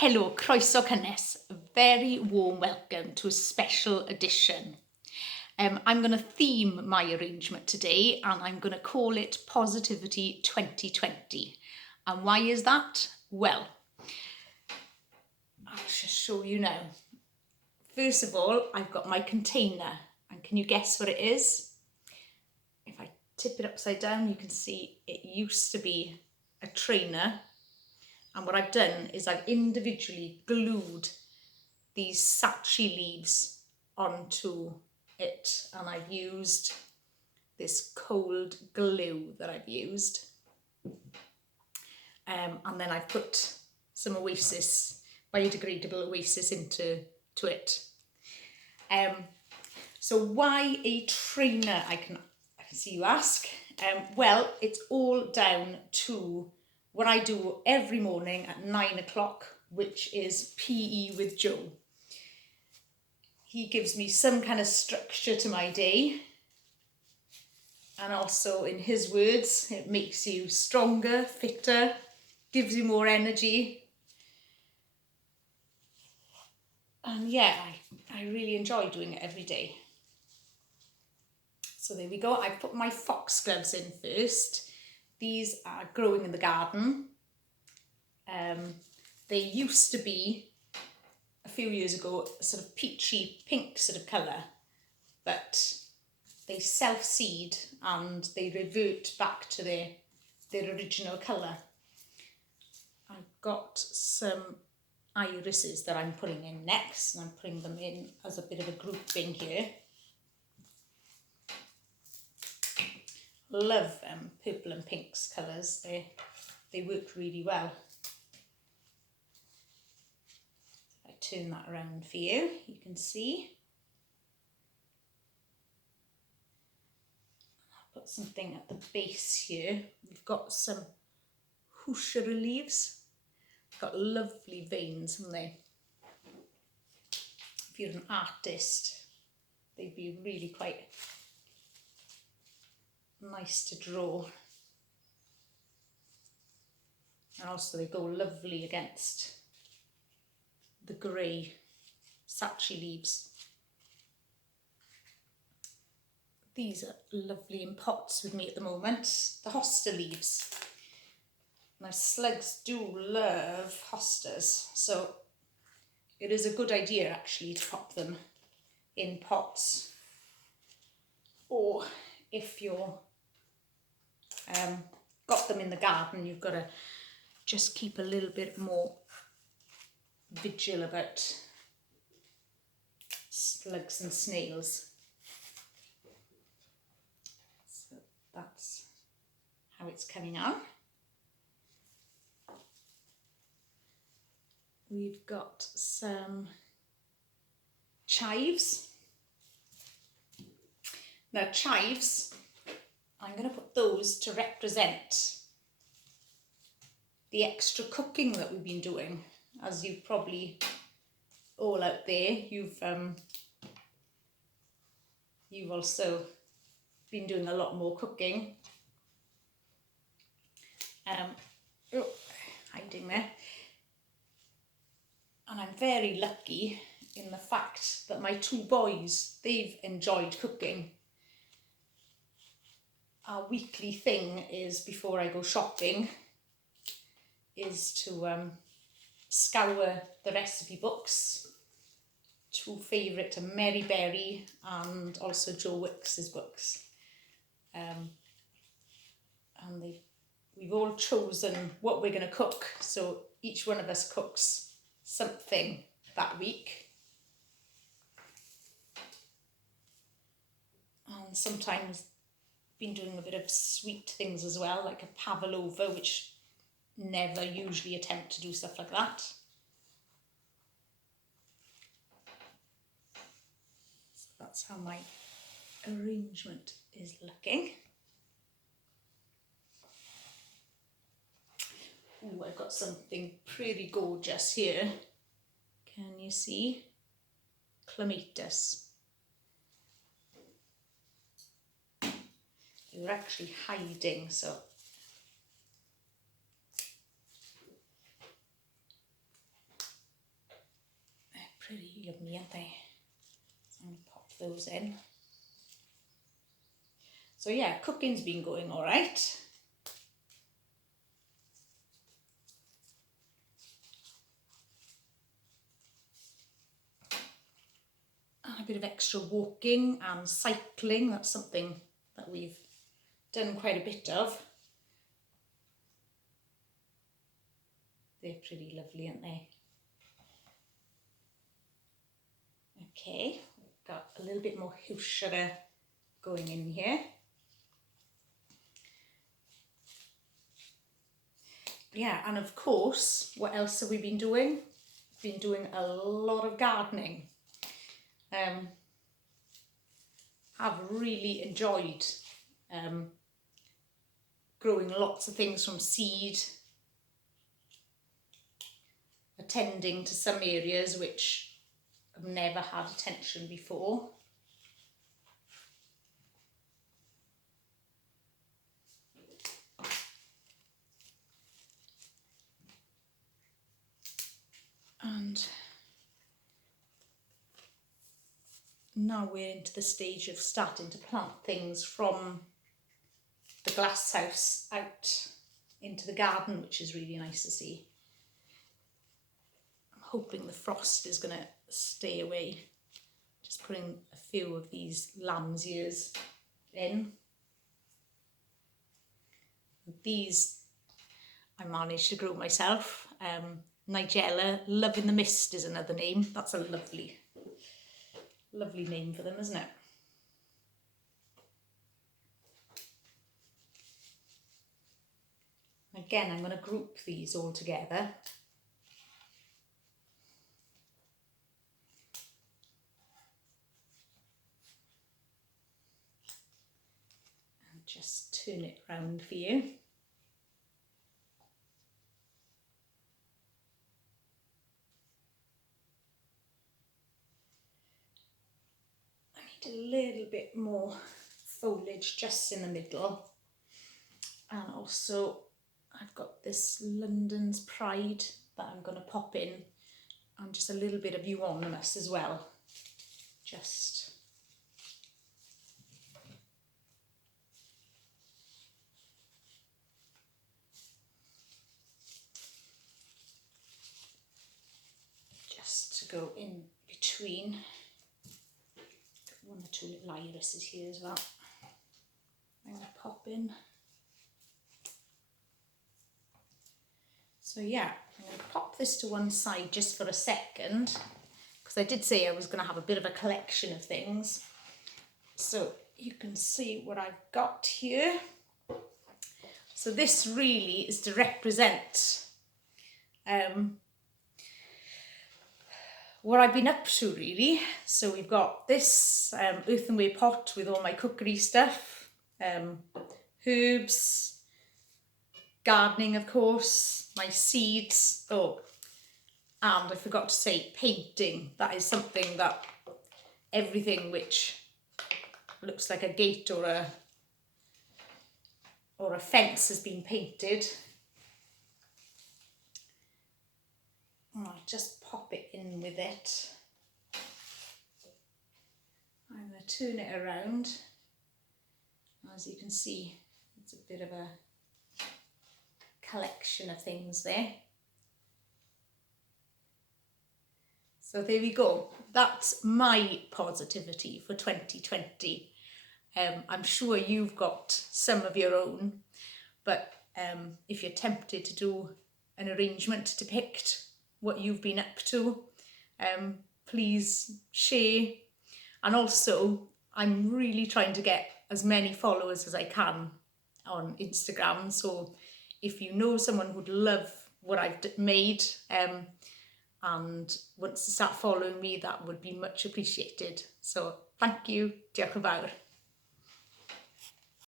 Helo, croeso cynnes. A very warm welcome to a special edition. I'm going to theme my arrangement today and I'm going to call it Positivity 2020. And why is that? Well, I'll just show you now. First of all, I've got my container, and can you guess what it is? If I tip it upside down, you can see it used to be a trainer. And what I've done is I've individually glued these sachi leaves onto it, and I've used this cold glue that I've used. And then I've put some Oasis, biodegradable Oasis into it. So why a trainer, I can see you ask. Well, it's all down to what I do every morning at 9 o'clock, which is PE with Joe. He gives me some kind of structure to my day. And also, in his words, it makes you stronger, fitter, gives you more energy. And yeah, I really enjoy doing it every day. So there we go. I put my foxgloves in first. These are growing in the garden. They used to be, a few years ago, a sort of peachy pink sort of colour, but they self-seed and they revert back to their original colour. I've got some irises that I'm putting in next, and I'm putting them in as a bit of a grouping here. Love purple and pinks colours, they work really well. If I turn that around for you, you can see. I'll put something at the base here. We've got some hooshera leaves. Got lovely veins in there. If you're an artist, they'd be really quite nice to draw. And also they go lovely against the grey sachi leaves. These are lovely in pots with me at the moment, the hosta leaves. My slugs do love hostas, so it is a good idea actually to pop them in pots. Or if you're got them in the garden, you've got to just keep a little bit more vigil about slugs and snails. So that's how it's coming on. We've got some chives. Now chives, I'm going to put those to represent the extra cooking that we've been doing. As you've probably all out there, you've also been doing a lot more cooking. Hiding there. And I'm very lucky in the fact that my two boys, they've enjoyed cooking. Our weekly thing is, before I go shopping, is to scour the recipe books. Two favourite are Mary Berry and also Joe Wicks's books. And we've all chosen what we're going to cook, so each one of us cooks something that week. And sometimes been doing a bit of sweet things as well, like a pavlova, which never usually attempt to do stuff like that. So that's how my arrangement is looking. Oh, I've got something pretty gorgeous here. Can you see? Clematis. They're actually hiding, so yummy, aren't they? So I'm going to pop those in. So yeah, cooking's been going all right. A bit of extra walking and cycling, that's something that we've done quite a bit of. They're pretty lovely, aren't they? Okay, we've got a little bit more house sugar going in here. Yeah, and of course, what else have we been doing? We've been doing a lot of gardening. I've really enjoyed growing lots of things from seed, attending to some areas which I've never had attention before. And now we're into the stage of starting to plant things from the glass house out into the garden, which is really nice to see. I'm hoping the frost is going to stay away. Just putting a few of these lamb's ears in. These I managed to grow myself. Nigella, Love in the Mist is another name. That's a lovely name for them, isn't it? Again, I'm going to group these all together. And just turn it round for you. I need a little bit more foliage just in the middle. And also I've got this London's Pride that I'm going to pop in, and just a little bit of euonymus as well. Just to go in between. One or two little irises here as well. I'm going to pop in. So yeah, I'm going to pop this to one side just for a second, because I did say I was going to have a bit of a collection of things. So you can see what I've got here. So this really is to represent what I've been up to, really. So we've got this earthenware pot with all my cookery stuff, herbs, gardening of course, my seeds. Oh, and I forgot to say painting. That is something that everything which looks like a gate or a fence has been painted. I'll just pop it in with it. I'm going to turn it around. As you can see, it's a bit of a collection of things there. So there we go. That's my positivity for 2020. I'm sure you've got some of your own, but if you're tempted to do an arrangement to depict what you've been up to, please share. And also, I'm really trying to get as many followers as I can on Instagram. So if you know someone who'd love what I've made and wants to start following me, that would be much appreciated. So thank you. Diolch yn fawr.